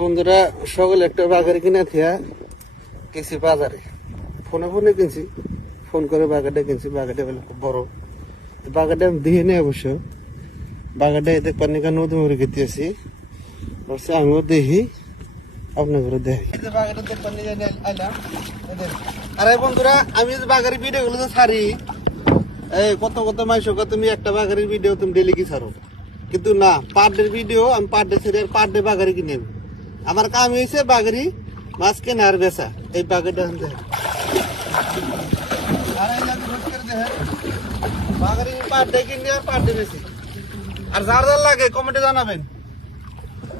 বন্ধুরা সকলে একটা বাগারে কিনে থিয়া গেছি বাজারে, ফোনে কিনছি, ফোন করে বাগারটা কিনছি। বাগারটা বলে খুব বড়, বাগারটা আমি দিয়ে নেই অবশ্য। বাগারটা এতে পানিকা নদী মরে খেতে আছি, বলছে আমিও দেখি, আপনার ঘরে দেখি। আরে বন্ধুরা, আমি বাগারের ভিডিও গুলো তো ছাড়ি, এই কত মাইশ তুমি একটা বাগারের ভিডিও তুমি ডেলি কি ছাড়ো, কিন্তু না, পার ডে ভিডিও আমি পার ডে ছেড়ে পার ডে বাগারি কিনে। আমার কাম হয়েছে বাগারি মাছ কেনা আর বেচা। এই বাগারটা বাগারি পার ডে কিনে আর পার ডে বেশি। আর যার যার লাগে কমেন্টে জানাবেন,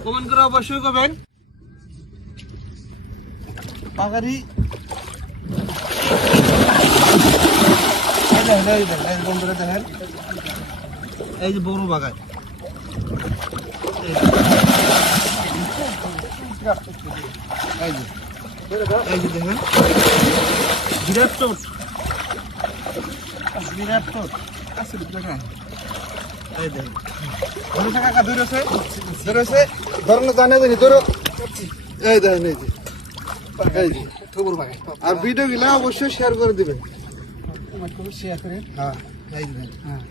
কমেন্ট করে অবশ্যই করবেন। বাগারি বন্ধুরা দেখেন, এই যে বড় বাগান, এই যে দেখেন বিরাট টোট, বিরাট টোট। এই দেখেন ধরেছে কাকা, ধরেছে ধরনো জানে জানি ধরো। এই দেখেন এই যে আর ভিডিও গুলা অবশ্যই শেয়ার করে দিবেন, শেয়ার করে। হ্যাঁ এই দেখেন, হ্যাঁ।